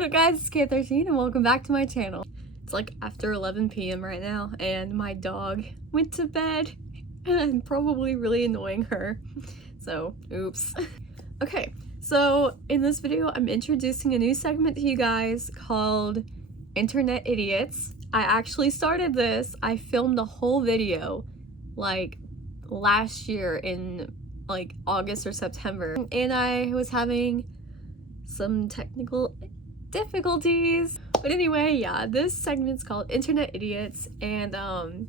What up guys, it's K13 and welcome back to my channel. It's like after 11 p.m. right now and my dog went to bed and I'm probably really annoying her. So, oops. Okay, so in this video I'm introducing a new segment to you guys called Internet Idiots. I actually started this. I filmed the whole video like last year in like August or September and I was having some technical difficulties. But anyway, yeah, this segment's called Internet Idiots, and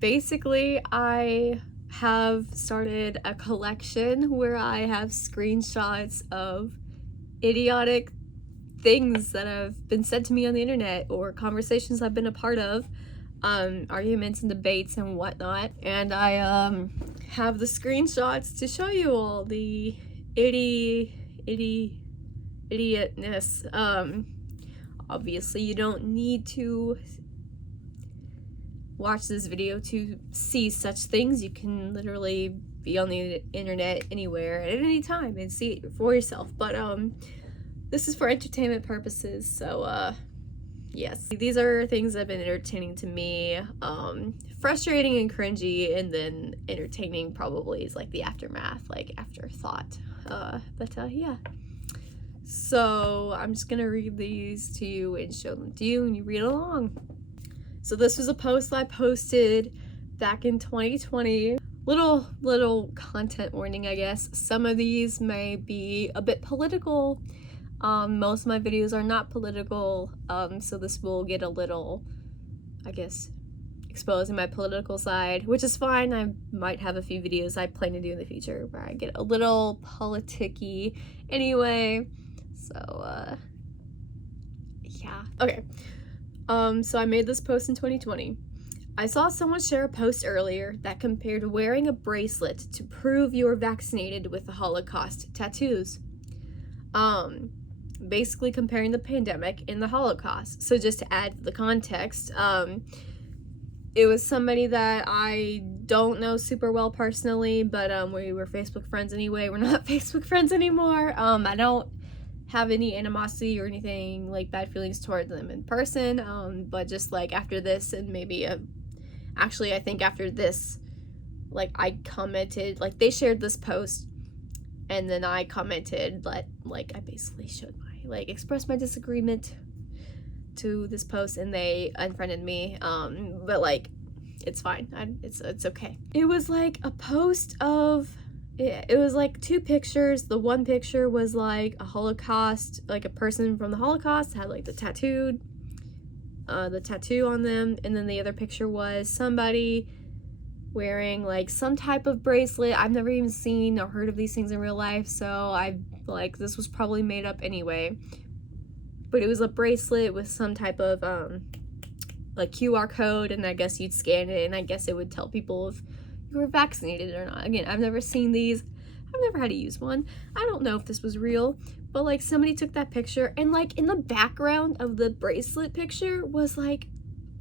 basically I have started a collection where I have screenshots of idiotic things that have been said to me on the internet or conversations I've been a part of, arguments and debates and whatnot, and I have the screenshots to show you all the idiotness. Obviously you don't need to watch this video to see such things. You can literally be on the internet anywhere at any time and see it for yourself, but this is for entertainment purposes, so yes, these are things that have been entertaining to me, frustrating and cringy, and then entertaining probably is like the aftermath, like afterthought, but yeah. So I'm just gonna read these to you and show them to you and you read along. So this was a post that I posted back in 2020. Little content warning, I guess. Some of these may be a bit political. Most of my videos are not political, so this will get a little, I guess, exposing my political side, which is fine. I might have a few videos I plan to do in the future where I get a little politicky anyway. So, yeah. Okay. So I made this post in 2020. I saw someone share a post earlier that compared wearing a bracelet to prove you were vaccinated with the Holocaust tattoos. Basically comparing the pandemic and the Holocaust. So just to add the context, it was somebody that I don't know super well personally, but we were Facebook friends anyway. We're not Facebook friends anymore. I don't have any animosity or anything like bad feelings toward them in person, but just like after this and maybe actually I think after this, like I commented, like they shared this post and then I commented that like I basically showed my, like expressed my disagreement to this post and they unfriended me, but like it's fine. It's okay. It was like a post of, it was like two pictures. The one picture was like a Holocaust, like a person from the Holocaust had like the tattoo on them, and then the other picture was somebody wearing like some type of bracelet. I've never even seen or heard of these things in real life, so I like this was probably made up anyway, but it was a bracelet with some type of like QR code, and I guess you'd scan it and I guess it would tell people if you were vaccinated or not. Again, I've never seen these. I've never had to use one. I don't know if this was real, but like somebody took that picture and like in the background of the bracelet picture was like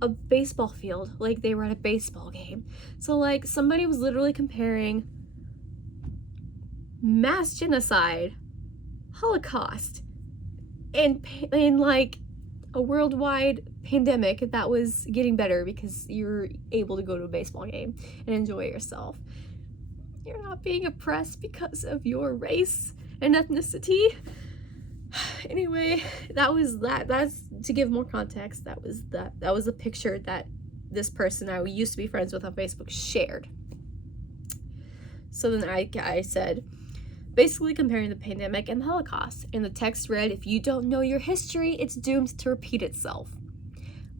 a baseball field, like they were at a baseball game. So like somebody was literally comparing mass genocide, Holocaust, and like a worldwide pandemic that was getting better because you're able to go to a baseball game and enjoy yourself. You're not being oppressed because of your race and ethnicity. Anyway, that's to give more context. That was the picture that this person I used to be friends with on Facebook shared. So then I said, basically comparing the pandemic and the Holocaust, and the text read, "If you don't know your history, it's doomed to repeat itself."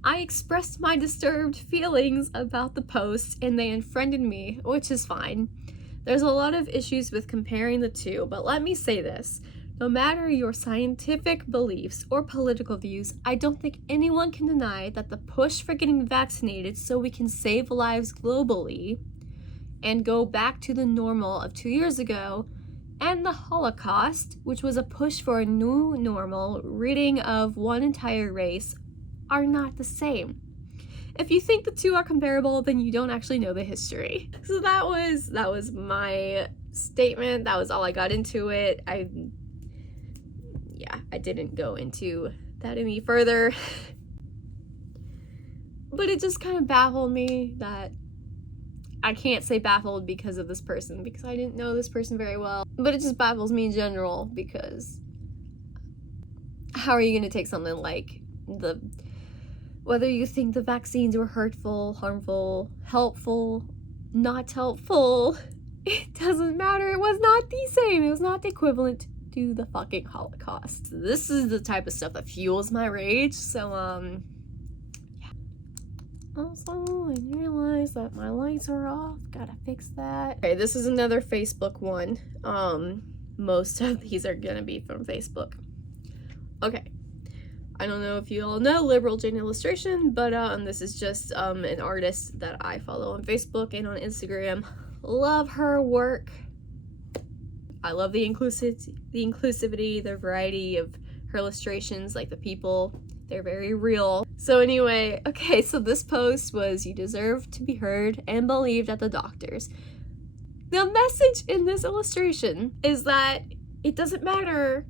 I expressed my disturbed feelings about the post and they unfriended me, which is fine. There's a lot of issues with comparing the two, but let me say this. No matter your scientific beliefs or political views, I don't think anyone can deny that the push for getting vaccinated so we can save lives globally and go back to the normal of 2 years ago, and the Holocaust, which was a push for a new normal, ridding of one entire race, are not the same. If you think the two are comparable, then you don't actually know the history. So that was my statement. That was all I got into it. I didn't go into that any further. But it just kind of baffled me that I can't say baffled because of this person, because I didn't know this person very well. But it just baffles me in general, because how are you going to take something like whether you think the vaccines were hurtful, harmful, helpful, not helpful, it doesn't matter. It was not the same. It was not the equivalent to the fucking Holocaust. This is the type of stuff that fuels my rage. So, yeah. Also, I realized that my lights are off. Gotta fix that. Okay, this is another Facebook one. Most of these are gonna be from Facebook. Okay. I don't know if you all know Liberal Jane Illustration, but this is just an artist that I follow on Facebook and on Instagram. Love her work. I love the inclusivity, the variety of her illustrations, like the people. They're very real. So anyway, okay, so this post was, "You deserve to be heard and believed at the doctors." The message in this illustration is that it doesn't matter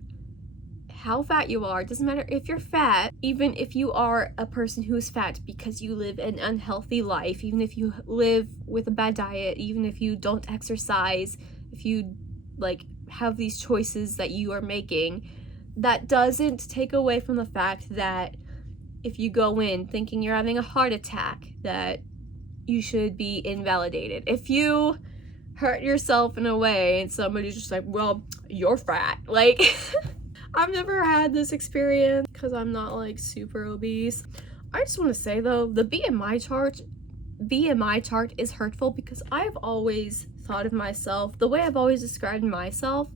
how fat you are, it doesn't matter if you're fat, even if you are a person who is fat because you live an unhealthy life, even if you live with a bad diet, even if you don't exercise, if you like have these choices that you are making, that doesn't take away from the fact that if you go in thinking you're having a heart attack, that you should be invalidated. If you hurt yourself in a way and somebody's just like, well, you're fat, like I've never had this experience because I'm not like super obese. I just want to say though, the BMI chart is hurtful because I've always thought of myself, the way I've always described myself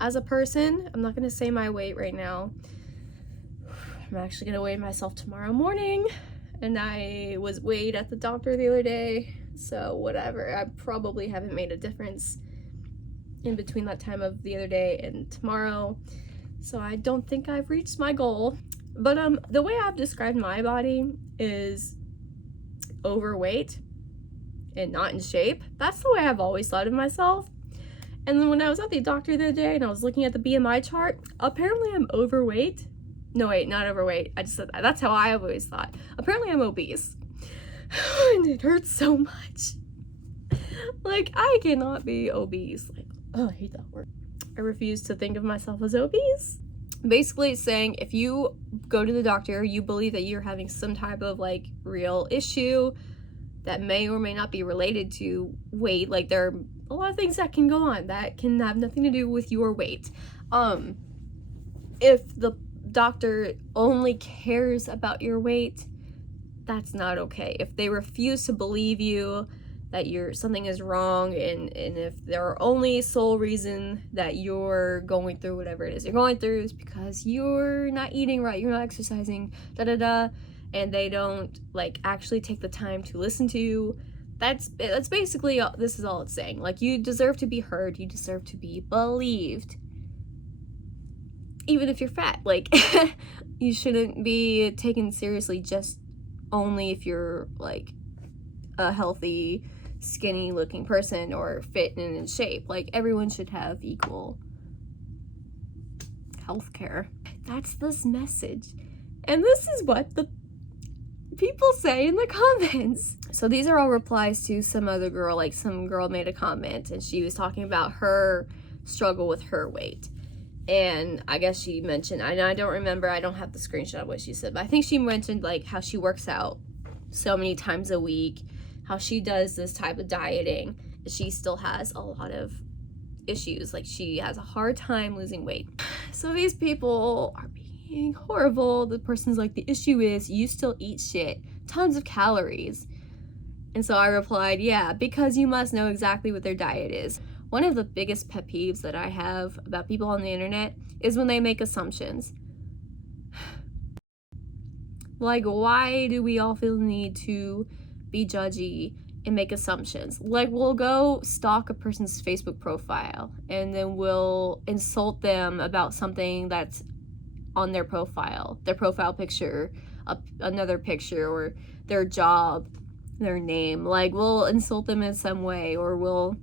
as a person. I'm not going to say my weight right now. I'm actually going to weigh myself tomorrow morning, and I was weighed at the doctor the other day, so whatever. I probably haven't made a difference in between that time of the other day and tomorrow. So I don't think I've reached my goal. But the way I've described my body is overweight and not in shape. That's the way I've always thought of myself. And then when I was at the doctor the other day and I was looking at the BMI chart, apparently I'm overweight. No, wait, not overweight. I just said that. That's how I always thought. Apparently I'm obese. And it hurts so much. Like, I cannot be obese. Like, oh, I hate that word. I refuse to think of myself as obese. Basically, it's saying if you go to the doctor, you believe that you're having some type of like real issue that may or may not be related to weight. Like, there are a lot of things that can go on that can have nothing to do with your weight. If the doctor only cares about your weight, that's not okay. If they refuse to believe you that something is wrong, and if their only sole reason that you're going through whatever it is you're going through is because you're not eating right, you're not exercising, and they don't like actually take the time to listen to you, that's basically this is all it's saying. Like, you deserve to be heard, you deserve to be believed, even if you're fat. Like, you shouldn't be taken seriously just only if you're like a healthy, skinny looking person or fit and in shape. Like, everyone should have equal healthcare. That's this message. And this is what the people say in the comments. So these are all replies to some other girl. Like, some girl made a comment and she was talking about her struggle with her weight. And I guess she mentioned, I don't remember, I don't have the screenshot of what she said, but I think she mentioned like how she works out so many times a week, how she does this type of dieting. She still has a lot of issues. Like, she has a hard time losing weight. So these people are being horrible. The person's like, the issue is you still eat shit, tons of calories. And so I replied, yeah, because you must know exactly what their diet is. One of the biggest pet peeves that I have about people on the internet is when they make assumptions. Like, why do we all feel the need to be judgy and make assumptions? Like, we'll go stalk a person's Facebook profile and then we'll insult them about something that's on their profile picture, another picture, or their job, their name. Like, we'll insult them in some way, or we'll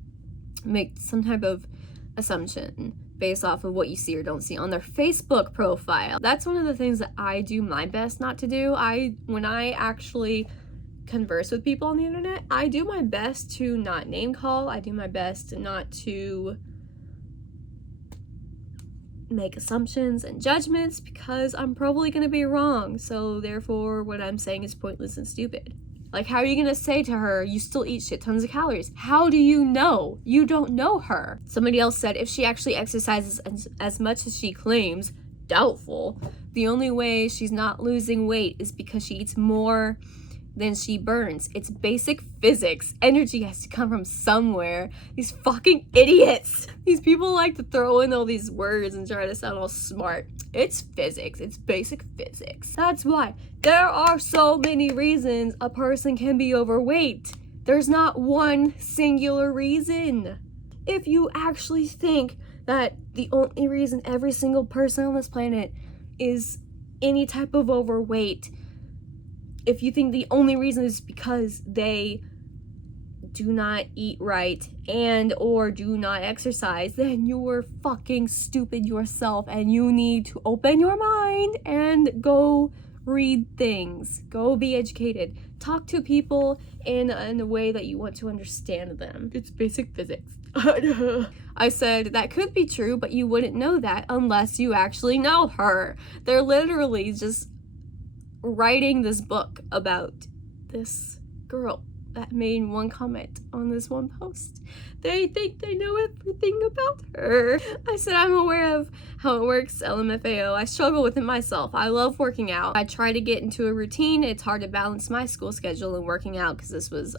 make some type of assumption based off of what you see or don't see on their Facebook profile. That's one of the things that I do my best not to do. When I actually converse with people on the internet, I do my best to not name call. I do my best not to make assumptions and judgments, because I'm probably going to be wrong. So therefore what I'm saying is pointless and stupid. Like, how are you going to say to her, you still eat shit tons of calories? How do you know? You don't know her. Somebody else said, if she actually exercises as much as she claims, doubtful. The only way she's not losing weight is because she eats more than she burns. It's basic physics. Energy has to come from somewhere. These fucking idiots. These people like to throw in all these words and try to sound all smart. It's physics. It's basic physics. That's why there are so many reasons a person can be overweight. There's not one singular reason. If you actually think that the only reason every single person on this planet is any type of overweight, if you think the only reason is because they do not eat right and or do not exercise, then you're fucking stupid yourself, and you need to open your mind and go read things. Go be educated. Talk to people in a way that you want to understand them. It's basic physics. I said that could be true, but you wouldn't know that unless you actually know her. They're literally just writing this book about this girl that made one comment on this one post. They think they know everything about her. I said, I'm aware of how it works, LMFAO. I struggle with it myself. I love working out. I try to get into a routine. It's hard to balance my school schedule and working out, because this was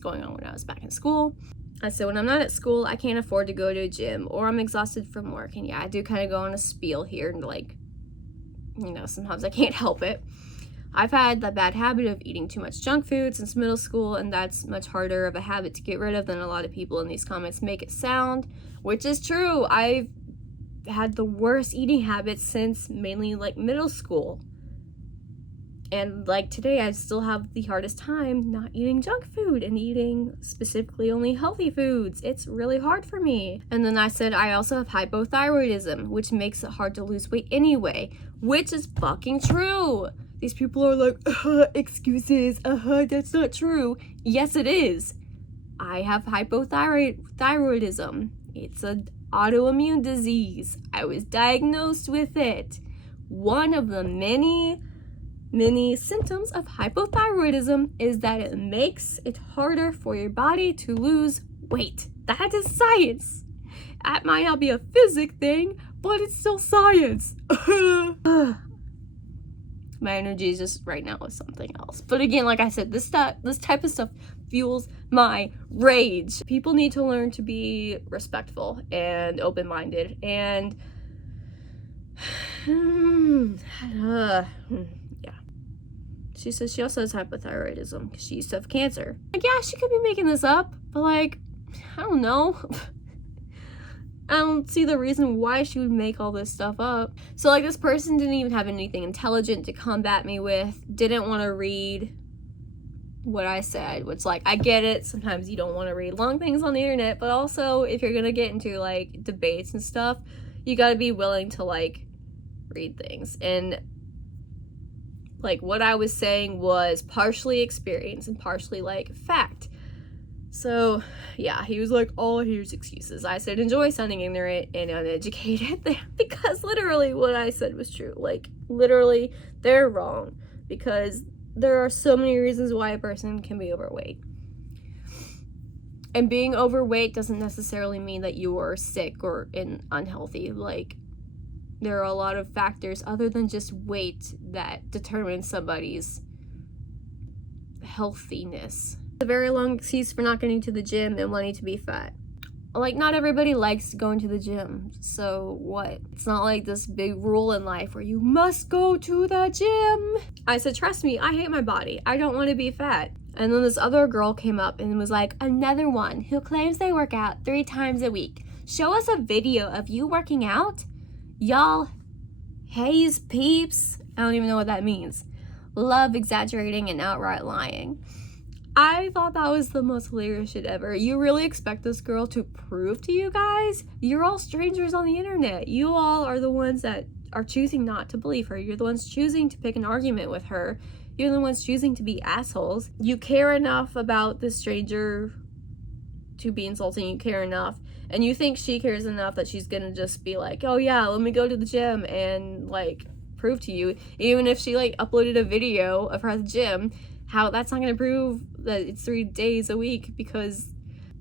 going on when I was back in school. I said, when I'm not at school, I can't afford to go to a gym, or I'm exhausted from work. And yeah, I do kind of go on a spiel here, and like, you know, sometimes I can't help it. I've had the bad habit of eating too much junk food since middle school, and that's much harder of a habit to get rid of than a lot of people in these comments make it sound, which is true. I've had the worst eating habits since mainly like middle school. And like today, I still have the hardest time not eating junk food and eating specifically only healthy foods. It's really hard for me. And then I said I also have hypothyroidism, which makes it hard to lose weight anyway, which is fucking true. These people are like, excuses, that's not true. Yes, it is. I have hypothyroidism. It's an autoimmune disease. I was diagnosed with it. One of the many symptoms of hypothyroidism is that it makes it harder for your body to lose weight. That is science. That might not be a physics thing, but it's still science. My energy is just right now with something else. But again, like I said, this type of stuff fuels my rage. People need to learn to be respectful and open-minded, and yeah. She says she also has hypothyroidism because she used to have cancer. Like, yeah, she could be making this up, but like, I don't know. I don't see the reason why she would make all this stuff up. So like, this person didn't even have anything intelligent to combat me with, didn't want to read what I said, which, like, I get it. Sometimes you don't want to read long things on the internet, but also if you're gonna get into like debates and stuff, you gotta be willing to like read things. And like, what I was saying was partially experience and partially like fact. So yeah, he was like, all here's excuses. I said, enjoy sounding ignorant and uneducated, because literally what I said was true. Like, literally, they're wrong, because there are so many reasons why a person can be overweight. And being overweight doesn't necessarily mean that you are sick or unhealthy. Like, there are a lot of factors other than just weight that determine somebody's healthiness. A very long excuse for not getting to the gym and wanting to be fat. Like, not everybody likes going to the gym, so what? It's not like this big rule in life where you must go to the gym. I said, trust me, I hate my body. I don't want to be fat. And then this other girl came up and was like, another one who claims they work out 3 times a week. Show us a video of you working out. Y'all haze peeps. I don't even know what that means. Love exaggerating and outright lying. I thought that was the most hilarious shit ever. You really expect this girl to prove to you guys? You're all strangers on the internet. You all are the ones that are choosing not to believe her. You're the ones choosing to pick an argument with her. You're the ones choosing to be assholes. You care enough about this stranger to be insulting. You care enough. And you think she cares enough that she's gonna just be like, oh yeah, let me go to the gym and like prove to you. Even if she like uploaded a video of her at the gym, how that's not gonna prove that it's 3 days a week, because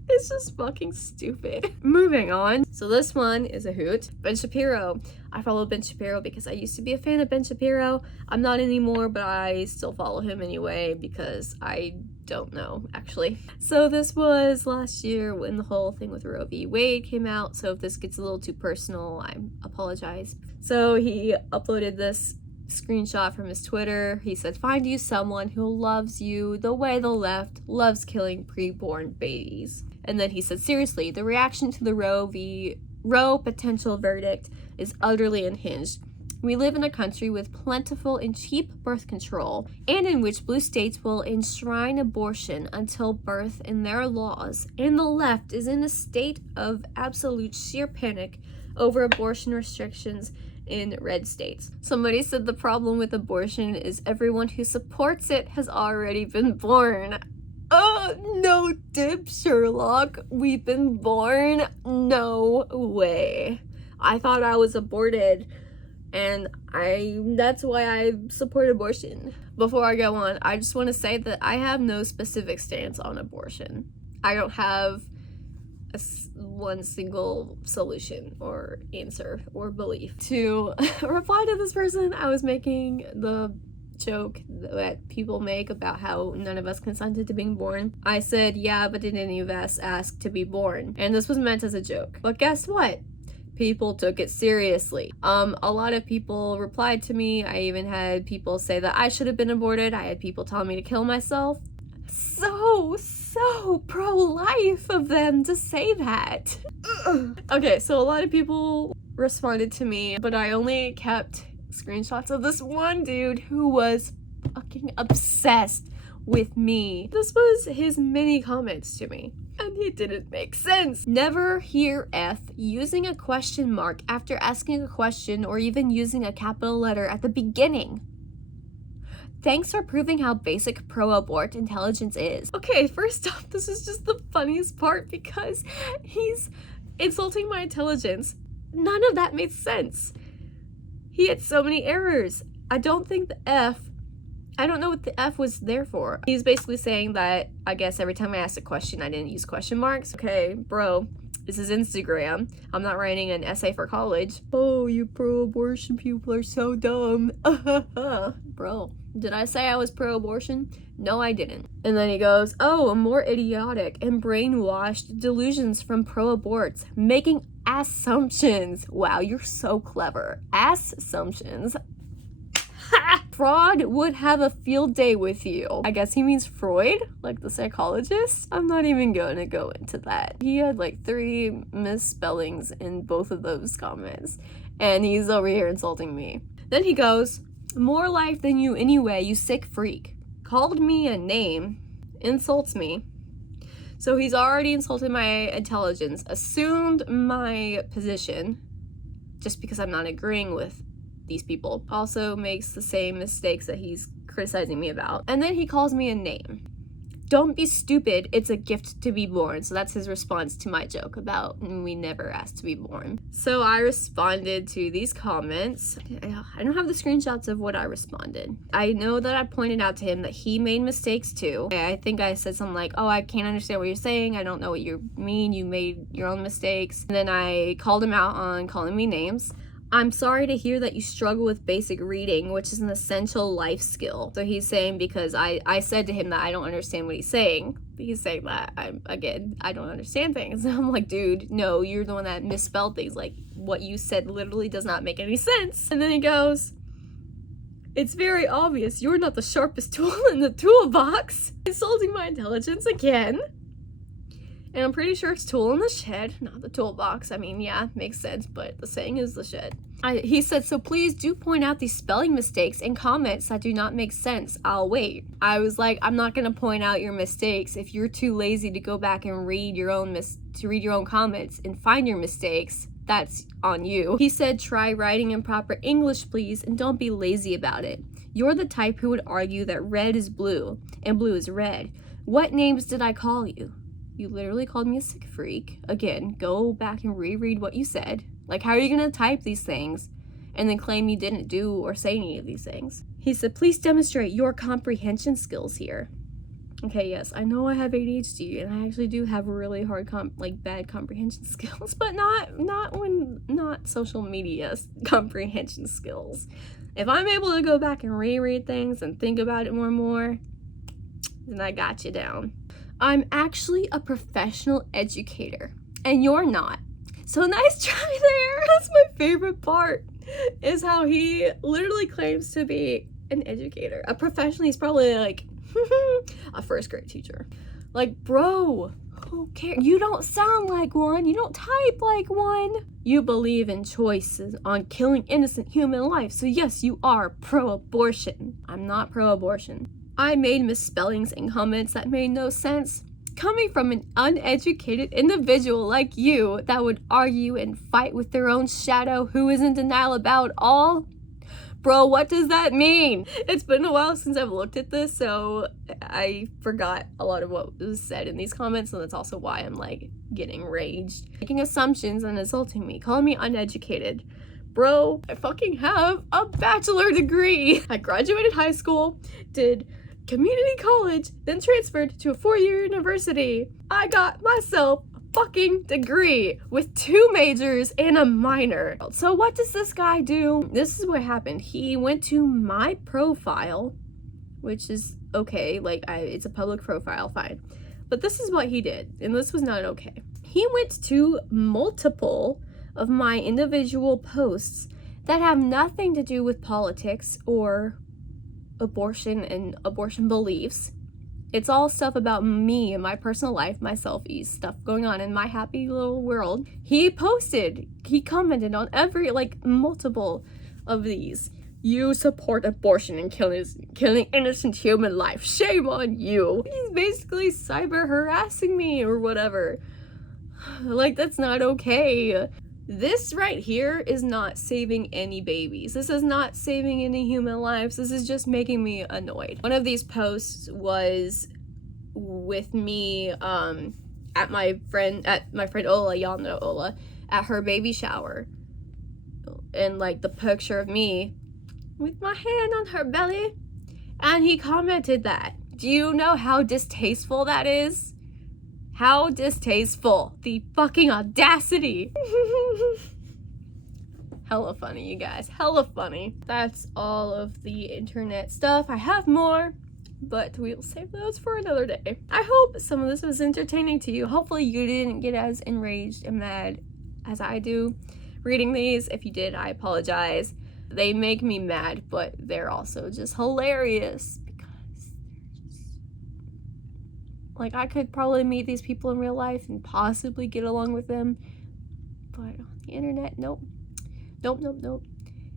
it's just fucking stupid. Moving on. So this one is a hoot. Ben Shapiro. I follow Ben Shapiro because I used to be a fan of Ben Shapiro. I'm not anymore, but I still follow him anyway because I don't know, actually. So this was last year when the whole thing with Roe v. Wade came out. So if this gets a little too personal, I apologize. So he uploaded this screenshot from his Twitter. He said, find you someone who loves you the way the left loves killing preborn babies. And then he said, seriously, the reaction to the Roe potential verdict is utterly unhinged. We live in a country with plentiful and cheap birth control, and in which blue states will enshrine abortion until birth in their laws, and the left is in a state of absolute sheer panic over abortion restrictions in red states. Somebody said the problem with abortion is everyone who supports it has already been born. Oh, no dip, Sherlock. We've been born? No way. I thought I was aborted, and that's why I support abortion. Before I go on, I just want to say that I have no specific stance on abortion. I don't have one single solution or answer or belief. To reply to this person, I was making the joke that people make about how none of us consented to being born. I said, yeah, but did any of us ask to be born? And this was meant as a joke. But guess what? People took it seriously. A lot of people replied to me. I even had people say that I should have been aborted. I had people telling me to kill myself. So pro-life of them to say that. Okay, so a lot of people responded to me, but I only kept screenshots of this one dude who was fucking obsessed with me. This was his many comments to me, and he didn't make sense. Never hear F using a question mark after asking a question, or even using a capital letter at the beginning. Thanks for proving how basic pro-abort intelligence is. Okay, first off, this is just the funniest part because he's insulting my intelligence. None of that made sense. He had so many errors. I don't know what the F was there for. He's basically saying that, I guess every time I asked a question, I didn't use question marks. Okay, bro, this is Instagram. I'm not writing an essay for college. Oh, you pro-abortion people are so dumb. Bro, did I say I was pro-abortion? No, I didn't. And then he goes, oh, more idiotic and brainwashed delusions from pro-aborts, making assumptions. Wow, you're so clever. Assumptions. Fraud would have a field day with you. I guess he means Freud, like the psychologist. I'm not even gonna go into that. He had like 3 misspellings in both of those comments, and he's over here insulting me. Then he goes, more life than you anyway, you sick freak. Called me a name, insults me. So he's already insulted my intelligence, assumed my position, just because I'm not agreeing with these people. Also makes the same mistakes that he's criticizing me about. And then he calls me a name. Don't be stupid, it's a gift to be born. So that's his response to my joke about we never asked to be born. So I responded to these comments. I don't have the screenshots of what I responded. I know that I pointed out to him that he made mistakes too. I think I said something like, oh, I can't understand what you're saying. I don't know what you mean. You made your own mistakes. And then I called him out on calling me names. I'm sorry to hear that you struggle with basic reading, which is an essential life skill. So he's saying, because I said to him that I don't understand what he's saying. He's saying that, I don't understand things. And I'm like, dude, no, you're the one that misspelled things. Like, what you said literally does not make any sense. And then he goes, it's very obvious you're not the sharpest tool in the toolbox. Insulting my intelligence again. And I'm pretty sure it's tool in the shed, not the toolbox. I mean, yeah, makes sense, but the saying is the shed. He said, so please do point out these spelling mistakes and comments that do not make sense. I'll wait. I was like, I'm not gonna point out your mistakes. If you're too lazy to go back and read your own comments and find your mistakes, that's on you. He said, try writing in proper English, please, and don't be lazy about it. You're the type who would argue that red is blue and blue is red. What names did I call you? You literally called me a sick freak. Again, go back and reread what you said. Like, how are you gonna type these things and then claim you didn't do or say any of these things? He said, please demonstrate your comprehension skills here. Okay, yes, I know I have ADHD and I actually do have really hard bad comprehension skills, but not social media comprehension skills. If I'm able to go back and reread things and think about it more and more, then I got you down. I'm actually a professional educator, and you're not. So nice try there. That's my favorite part, is how he literally claims to be an educator. A professional, he's probably like a first grade teacher. Like, bro, who cares? You don't sound like one. You don't type like one. You believe in choices on killing innocent human life. So yes, you are pro-abortion. I'm not pro-abortion. I made misspellings and comments that made no sense. Coming from an uneducated individual like you that would argue and fight with their own shadow who is in denial about all? Bro, what does that mean? It's been a while since I've looked at this, so I forgot a lot of what was said in these comments, and that's also why I'm like getting raged. Making assumptions and insulting me, calling me uneducated. Bro, I fucking have a bachelor degree. I graduated high school, did community college, then transferred to a 4-year university. I got myself a fucking degree with 2 majors and a minor. So what does this guy do? This is what happened. He went to my profile, which is okay, like it's a public profile, fine. But this is what he did, and this was not okay. He went to multiple of my individual posts that have nothing to do with politics or abortion and abortion beliefs. It's all stuff about me and my personal life, my selfies, stuff going on in my happy little world. He commented on every, like, multiple of these. You support abortion and killing innocent human life. Shame on you. He's basically cyber harassing me or whatever. Like, that's not okay. This right here is not saving any babies. This is not saving any human lives. This is just making me annoyed. One of these posts was with me at my friend Ola, y'all know Ola, at her baby shower. And like the picture of me with my hand on her belly. And he commented that. Do you know how distasteful that is? How distasteful. The fucking audacity. Hella funny, you guys. Hella funny. That's all of the internet stuff. I have more, but we'll save those for another day. I hope some of this was entertaining to you. Hopefully you didn't get as enraged and mad as I do reading these. If you did, I apologize. They make me mad, but they're also just hilarious. Like, I could probably meet these people in real life and possibly get along with them. But on the internet, nope. Nope.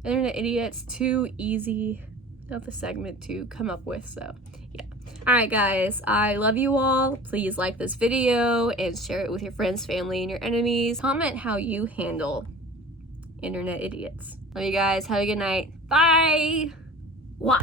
Internet idiots, too easy of a segment to come up with, so yeah. Alright guys, I love you all. Please like this video and share it with your friends, family, and your enemies. Comment how you handle internet idiots. Love you guys. Have a good night. Bye! Wah!